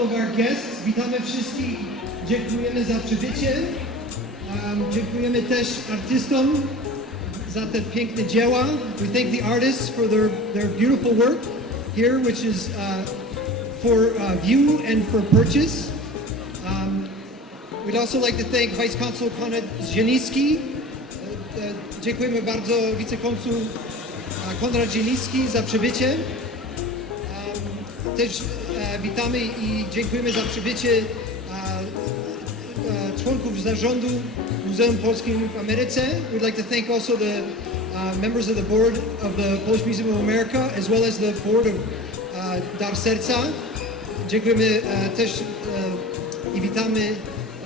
of our guests. Witamy wszystkich. Dziękujemy za przybycie. Um, dziękujemy też artystom za te piękne dzieła. We thank the artists for their, their beautiful work here, which is uh, for uh, view and for purchase. Um, we'd also like to thank Vice Consul Konrad Zieliński. E, e, Dziękujemy bardzo wicekonsul e, Konrad Zieliński za przybycie. Um, Też witamy i dziękujemy za przybycie e, e, członków zarządu Muzeum Polskim w Ameryce. We'd like to thank also the uh, members of the board of the Polish Museum of America as well as the board of uh, Dar Serca. Dziękujemy e, też e, i witamy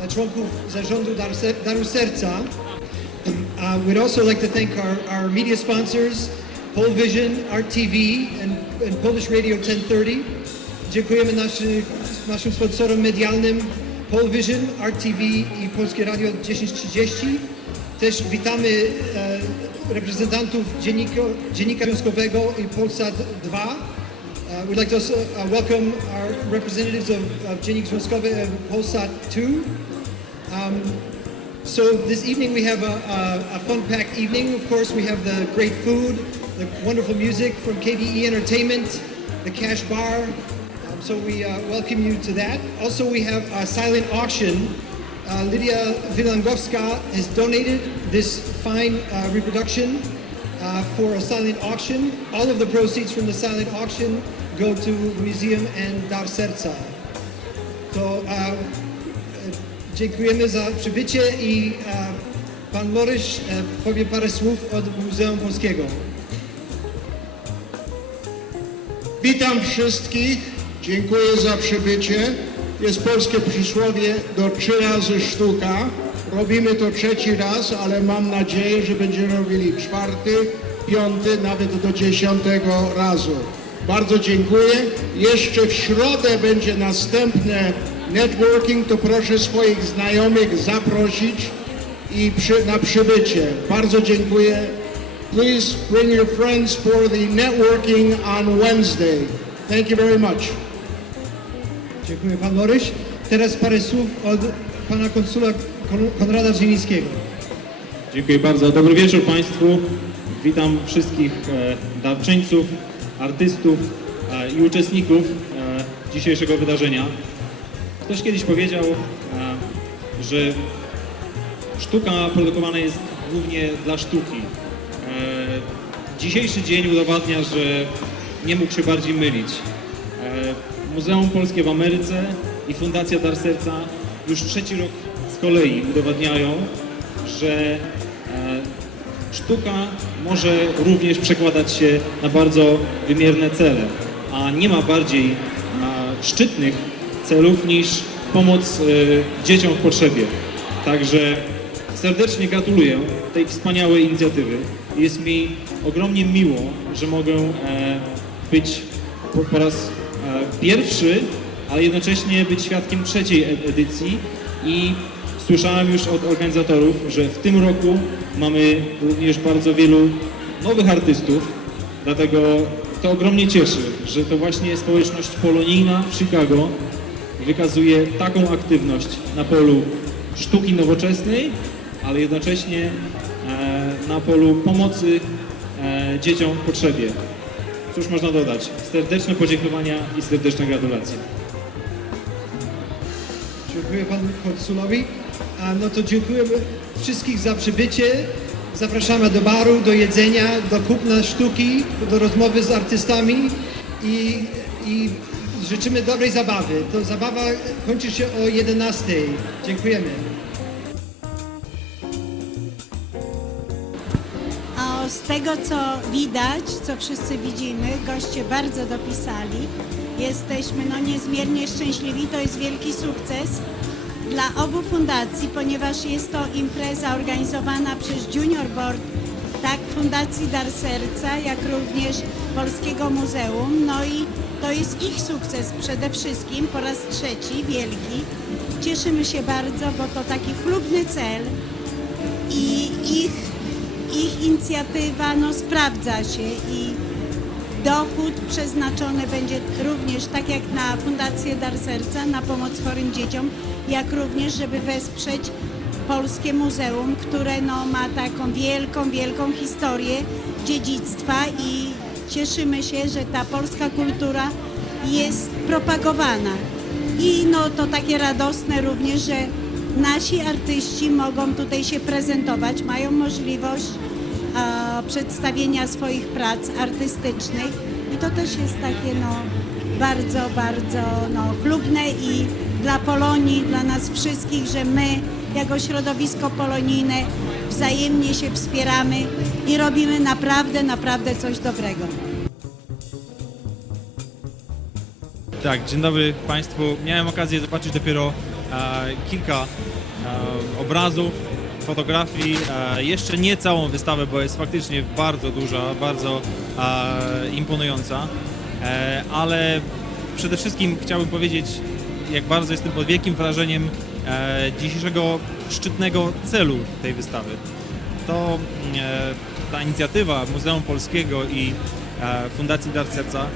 e, członków zarządu Dar Ser- Daru Serca. Uh, we'd also like to thank our, our media sponsors, Polvision, Art TV, and, and Polish Radio 1030. Dziękujemy naszy, naszym sponsorom medialnym Polvision, Art TV i Polskie Radio 1030. Też witamy e, reprezentantów dziennika, dziennika związkowego i Polsat 2. Uh, we'd like to also uh, welcome our representatives of, of Dziennik Związkowy and Polsat 2. Um, so this evening we have a, a, a fun-packed evening. Of course, we have the great food, the wonderful music from KBE Entertainment, the Cash Bar. So we uh, welcome you to that. Also, we have a silent auction. Uh, Lydia Wilangowska has donated this fine uh, reproduction uh, for a silent auction. All of the proceeds from the silent auction go to the museum and Dar Serca. To uh, Dziękujemy za przybycie i e, pan Moryś e, powie parę słów od Muzeum Polskiego. Witam wszystkich, dziękuję za przybycie. Jest polskie przysłowie do trzy razy sztuka. Robimy to trzeci raz, ale mam nadzieję, że będziemy robili czwarty, piąty, nawet do dziesiątego razu. Bardzo dziękuję. Jeszcze w środę będzie następne networking, to proszę swoich znajomych zaprosić i przy, na przybycie. Bardzo dziękuję. Please bring your friends for the networking on Wednesday. Thank you very much. Dziękuję pan Moryś. Teraz parę słów od pana konsula Kon- Konrada Zielińskiego. Dziękuję bardzo. Dobry wieczór Państwu. Witam wszystkich e, darczyńców, artystów e, i uczestników e, dzisiejszego wydarzenia. Ktoś kiedyś powiedział, że sztuka produkowana jest głównie dla sztuki. Dzisiejszy dzień udowadnia, że nie mógł się bardziej mylić. Muzeum Polskie w Ameryce i Fundacja Dar Serca już trzeci rok z kolei udowadniają, że e, sztuka może również przekładać się na bardzo wymierne cele, a nie ma bardziej e, szczytnych celów niż pomoc e, dzieciom w potrzebie. Także serdecznie gratuluję tej wspaniałej inicjatywy. Jest mi ogromnie miło, że mogę być po, raz pierwszy, ale jednocześnie być świadkiem trzeciej e- edycji i słyszałem już od organizatorów, że w tym roku mamy również bardzo wielu nowych artystów, dlatego to ogromnie cieszy, że to właśnie społeczność polonijna w Chicago wykazuje taką aktywność na polu sztuki nowoczesnej, ale jednocześnie e, na polu pomocy e, dzieciom w potrzebie. Cóż można dodać? Serdeczne podziękowania i serdeczne gratulacje. Dziękuję panu konsulowi. A, no to dziękujemy wszystkich za przybycie. Zapraszamy do baru, do jedzenia, do kupna sztuki, do rozmowy z artystami i, i życzymy dobrej zabawy. To zabawa kończy się o 11. Dziękujemy. Z tego co widać, co wszyscy widzimy, goście bardzo dopisali. Jesteśmy no niezmiernie szczęśliwi, to jest wielki sukces dla obu fundacji, ponieważ jest to impreza organizowana przez Junior Board, tak Fundacji Dar Serca, jak również Polskiego Muzeum. No i to jest ich sukces przede wszystkim, po raz trzeci, wielki. Cieszymy się bardzo, bo to taki chlubny cel i ich, ich inicjatywa no, sprawdza się i Dochód przeznaczony będzie również, tak jak na Fundację Dar Serca, na pomoc chorym dzieciom, jak również, żeby wesprzeć Polskie Muzeum, które no, ma taką wielką, wielką historię dziedzictwa i cieszymy się, że ta polska kultura jest propagowana. I no, to takie radosne również, że nasi artyści mogą tutaj się prezentować, mają możliwość a, przedstawienia swoich prac artystycznych i to też jest takie no, bardzo, bardzo no, chlubne i dla Polonii, dla nas wszystkich, że my jako środowisko polonijne wzajemnie się wspieramy i robimy naprawdę, naprawdę coś dobrego. Tak, dzień dobry Państwu. Miałem okazję zobaczyć dopiero e, kilka e, obrazów, fotografii, e, jeszcze nie całą wystawę, bo jest faktycznie bardzo duża, bardzo e, imponująca, e, ale przede wszystkim chciałbym powiedzieć, jak bardzo jestem pod wielkim wrażeniem e, dzisiejszego szczytnego celu tej wystawy. To e, ta inicjatywa Muzeum Polskiego i e, Fundacji Dar Serca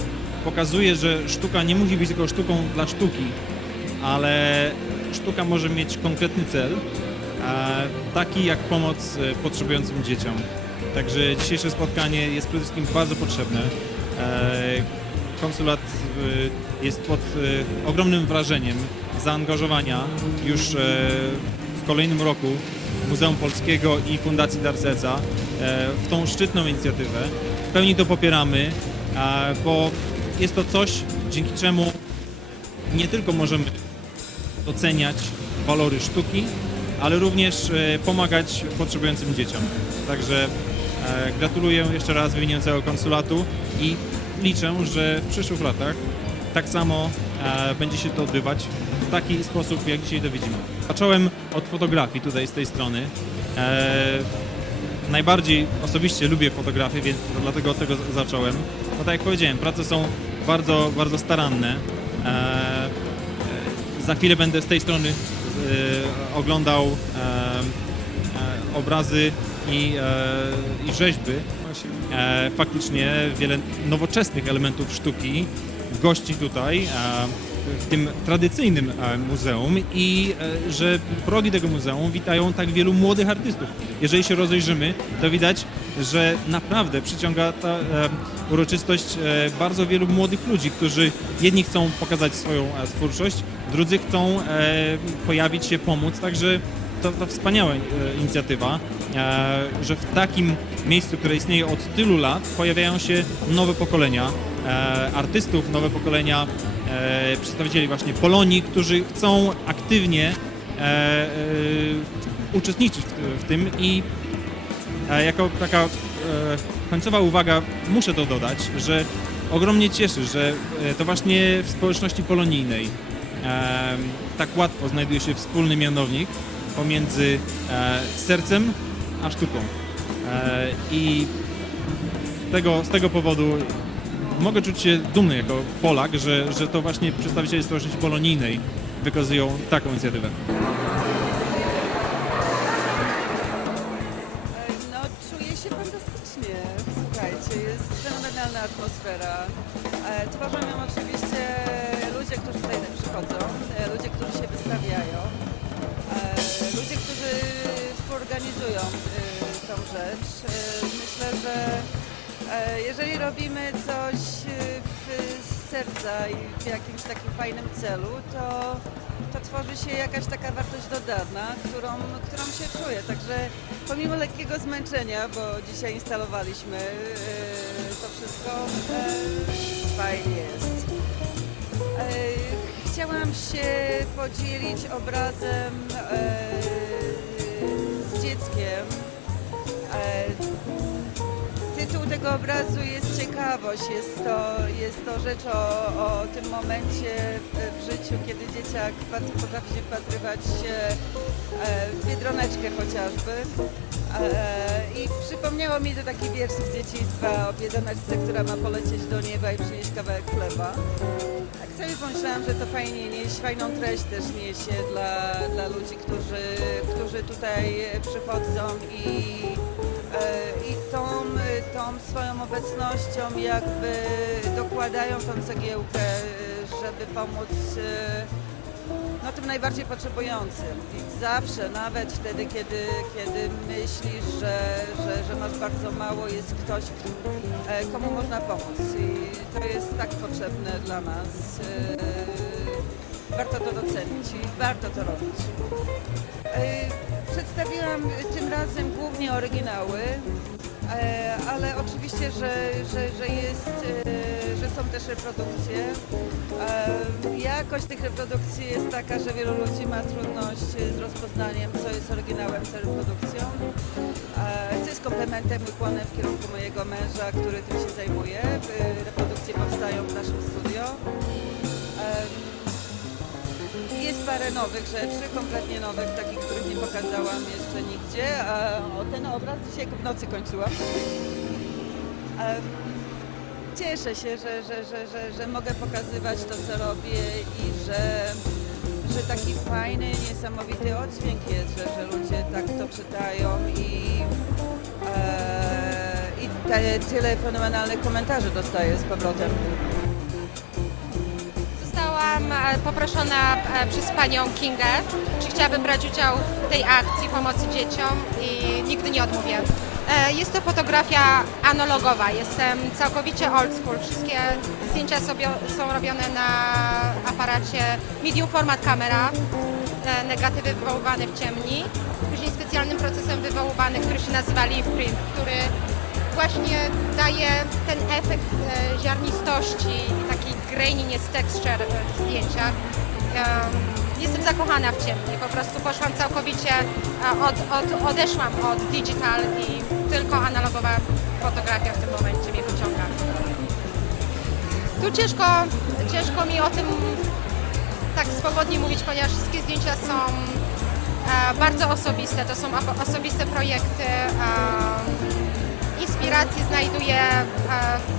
pokazuje, że sztuka nie musi być tylko sztuką dla sztuki, ale sztuka może mieć konkretny cel, taki jak pomoc e, potrzebującym dzieciom. Także dzisiejsze spotkanie jest przede wszystkim bardzo potrzebne. E, Konsulat e, jest pod ogromnym wrażeniem zaangażowania już w kolejnym roku Muzeum Polskiego i Fundacji Dar Serca e, w tą szczytną inicjatywę. W pełni to popieramy, bo jest to coś, dzięki czemu nie tylko możemy doceniać walory sztuki, ale również e, pomagać potrzebującym dzieciom. Także e, gratuluję jeszcze raz w imieniu całego konsulatu i liczę, że w przyszłych latach tak samo e, będzie się to odbywać w taki sposób, jak dzisiaj to widzimy. Zacząłem od fotografii tutaj z tej strony. Najbardziej osobiście lubię fotografię, więc dlatego od tego zacząłem. No tak jak powiedziałem, prace są bardzo, bardzo staranne. Za chwilę będę z tej strony e, oglądał e, e, obrazy i, rzeźby. Faktycznie wiele nowoczesnych elementów sztuki gości tutaj w tym tradycyjnym muzeum i że progi tego muzeum witają tak wielu młodych artystów. Jeżeli się rozejrzymy, to widać, że naprawdę przyciąga ta e, uroczystość e, bardzo wielu młodych ludzi, którzy jedni chcą pokazać swoją e, twórczość, drudzy chcą e, pojawić się, pomóc, także to, to wspaniała e, inicjatywa, e, że w takim miejscu, które istnieje od tylu lat, pojawiają się nowe pokolenia e, artystów, nowe pokolenia e, przedstawicieli właśnie Polonii, którzy chcą aktywnie e, e, uczestniczyć w, w tym i jako taka e, końcowa uwaga muszę to dodać, że ogromnie cieszy, że e, to właśnie w społeczności polonijnej e, tak łatwo znajduje się wspólny mianownik pomiędzy e, sercem a sztuką. E, I tego, z tego powodu mogę czuć się dumny jako Polak, że, że to właśnie przedstawiciele społeczności polonijnej wykazują taką inicjatywę. E, tą rzecz. E, Myślę, że e, jeżeli robimy coś z serca i w jakimś takim fajnym celu, to, to tworzy się jakaś taka wartość dodana, którą, którą się czuje. Także pomimo lekkiego zmęczenia, bo dzisiaj instalowaliśmy to wszystko, fajnie jest. E, Chciałam się podzielić obrazem e, dzieckiem. Tytuł tego obrazu jest ciekawość. Jest to, jest to rzecz o, o tym momencie w- życiu, kiedy dzieciak potrafi się wpatrywać e, w biedroneczkę chociażby. E, I przypomniało mi to taki wierszyk z dzieciństwa o biedroneczce, która ma polecieć do nieba i przynieść kawałek chleba. Tak sobie pomyślałam, że to fajnie nieść, fajną treść też niesie dla, dla ludzi, którzy, którzy tutaj przychodzą i i tą, e, tą swoją obecnością jakby dokładają tą cegiełkę, e, żeby pomóc e, no, tym najbardziej potrzebującym. I zawsze, nawet wtedy, kiedy, kiedy myślisz, że, że, że masz bardzo mało, jest ktoś, e, komu można pomóc. I to jest tak potrzebne dla nas. E, Warto to docenić i warto to robić. Przedstawiłam tym razem głównie oryginały, e, ale oczywiście, że, że, że, jest, e, że są też reprodukcje. E, Jakość tych reprodukcji jest taka, że wielu ludzi ma trudność z rozpoznaniem, co jest oryginałem, co reprodukcją. Co jest komplementem i w kierunku mojego męża, który tym się zajmuje. Reprodukcje powstają w naszym studio. Parę nowych rzeczy, kompletnie nowych, takich, których nie pokazałam jeszcze nigdzie. A o ten obraz dzisiaj w nocy kończyłam. Cieszę się, że, że, że, że, że mogę pokazywać to, co robię i że, że taki fajny, niesamowity oddźwięk jest, że, że ludzie tak to czytają i, e, i te, tyle fenomenalnych komentarzy dostaję z powrotem. E, poproszona e, przez panią Kingę, czy chciałabym brać udział w tej akcji pomocy dzieciom i nigdy nie odmówię. E, Jest to fotografia analogowa, jestem całkowicie old school. Wszystkie zdjęcia sobie, są robione na aparacie medium format kamera, negatywy wywoływane w ciemni, później specjalnym procesem wywoływany, który się nazywa leaf print, który właśnie daje ten efekt e, ziarnistości i taki graininess texture w zdjęciach. Em, Jestem zakochana w ciemni, po prostu poszłam całkowicie, od, od, odeszłam od digital i tylko analogowa fotografia w tym momencie mnie pociąga. Tu ciężko, ciężko mi o tym tak swobodnie mówić, ponieważ wszystkie zdjęcia są e, bardzo osobiste, to są osobiste projekty. Inspiracje znajduję, e,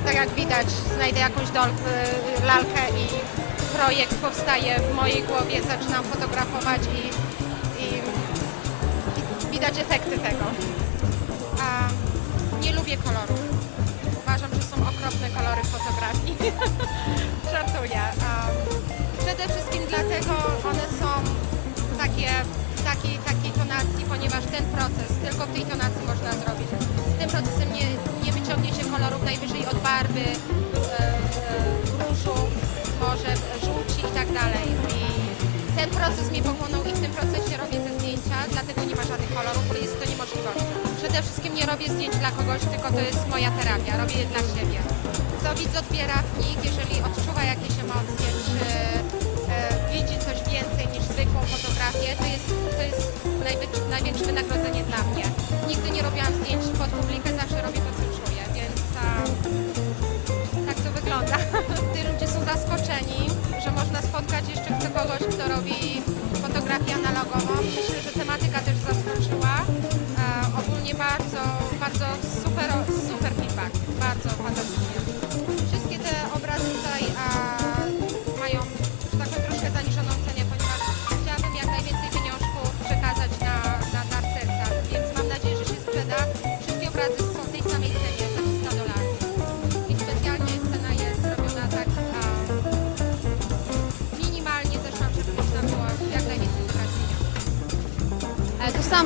tak jak widać, znajdę jakąś dol, e, lalkę i projekt powstaje w mojej głowie, zaczynam fotografować i, i, i widać efekty tego. A, nie lubię kolorów. Uważam, że są okropne kolory w fotografii. Żartuję. A, przede wszystkim dlatego one są takie, takiej, takiej tonacji, ponieważ ten proces tylko w tej tonacji można zrobić. Procesem nie, nie wyciągnie się kolorów najwyżej od barwy, e, e, różu, może żółci i tak dalej. I ten proces mnie pochłonął i w tym procesie robię te zdjęcia, dlatego nie ma żadnych kolorów, bo jest to niemożliwością. Przede wszystkim nie robię zdjęć dla kogoś, tylko to jest moja terapia, robię je dla siebie. Co widz odbiera w nich, jeżeli odczuwa jakieś emocje, czy e, widzi coś więcej niż zwykłą fotografię, to jest, to jest największe wynagrodzenie dla mnie. Nigdy nie robiłam zdjęć pod publikę, zawsze robię to, co czuję, więc tak to wygląda. Ty ludzie są zaskoczeni, że można spotkać jeszcze kogoś, kto robi fotografię analogową. Myślę, że tematyka też zaskoczyła. E, ogólnie bardzo, bardzo super, super feedback, bardzo fantastycznie.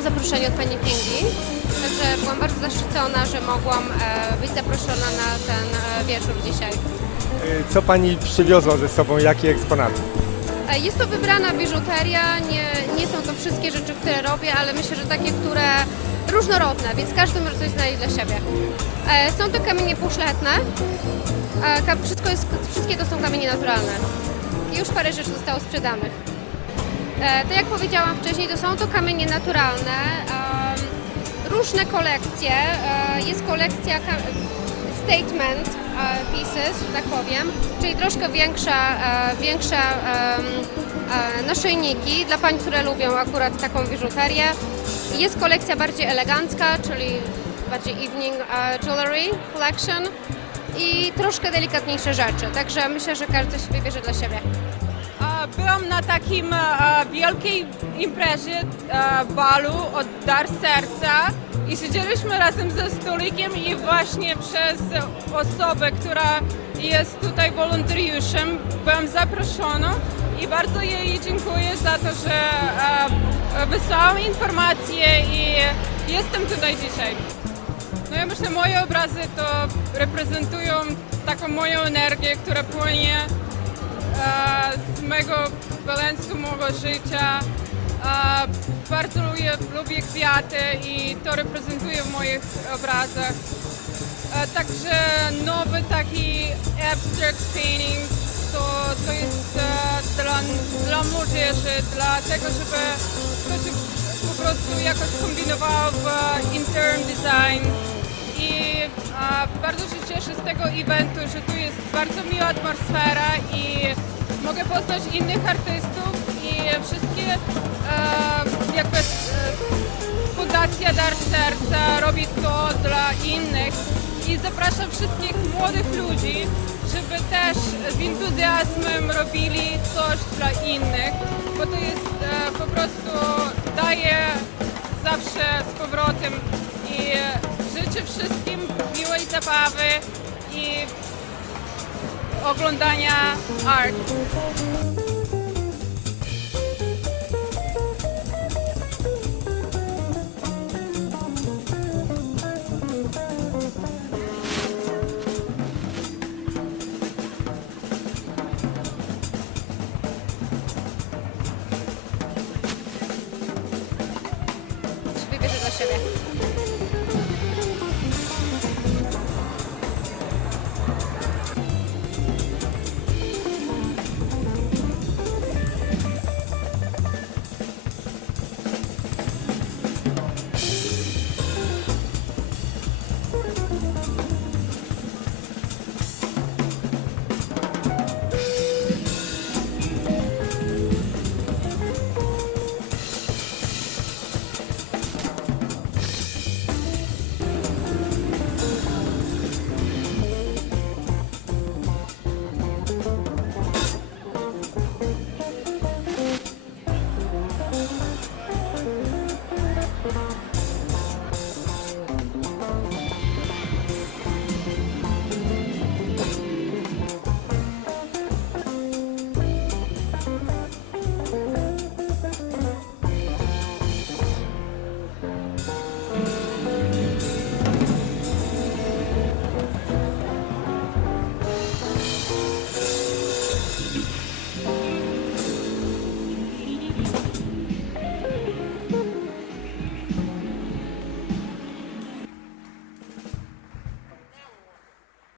Zaproszenie od pani Kingi, także byłam bardzo zaszczycona, że mogłam e, być zaproszona na ten e, wieczór dzisiaj. Co pani przywiozła ze sobą, jakie eksponaty? E, Jest to wybrana biżuteria, nie, nie są to wszystkie rzeczy, które robię, ale myślę, że takie, które różnorodne, więc każdy może coś znaleźć dla siebie. E, Są to kamienie półszlachetne, e, wszystko jest, wszystkie to są kamienie naturalne. Już parę rzeczy zostało sprzedanych. E, Tak jak powiedziałam wcześniej, to są to kamienie naturalne, różne kolekcje. E, Jest kolekcja statement e, pieces, że tak powiem, czyli troszkę większa, e, naszyjniki dla pań, które lubią akurat taką biżuterię. Jest kolekcja bardziej elegancka, czyli bardziej evening jewelry collection i troszkę delikatniejsze rzeczy, także myślę, że każdy się wybierze dla siebie. Byłam na takim e, wielkiej imprezie e, balu od Dar Serca i siedzieliśmy razem ze stolikiem i właśnie przez osobę, która jest tutaj wolontariuszem, byłam zaproszona i bardzo jej dziękuję za to, że e, informacje i jestem tutaj dzisiaj. No ja myślę, moje obrazy to reprezentują taką moją energię, która płynie z mego balansu mojego życia. Bardzo lubię, lubię kwiaty i to reprezentuję w moich obrazach. Także nowy taki abstract painting to, to jest e, dla, dla młodzieży, dlatego żeby to się po prostu jakoś kombinowało w interim design. I bardzo się cieszę tego eventu, że tu jest bardzo miła atmosfera i mogę poznać innych artystów i wszystkie e, jakby e, Fundacja Dar Serca robi to dla innych i zapraszam wszystkich młodych ludzi, żeby też z entuzjazmem robili coś dla innych, bo to jest e, po prostu daje zawsze z powrotem i życzę wszystkim miłej zabawy oglądania art.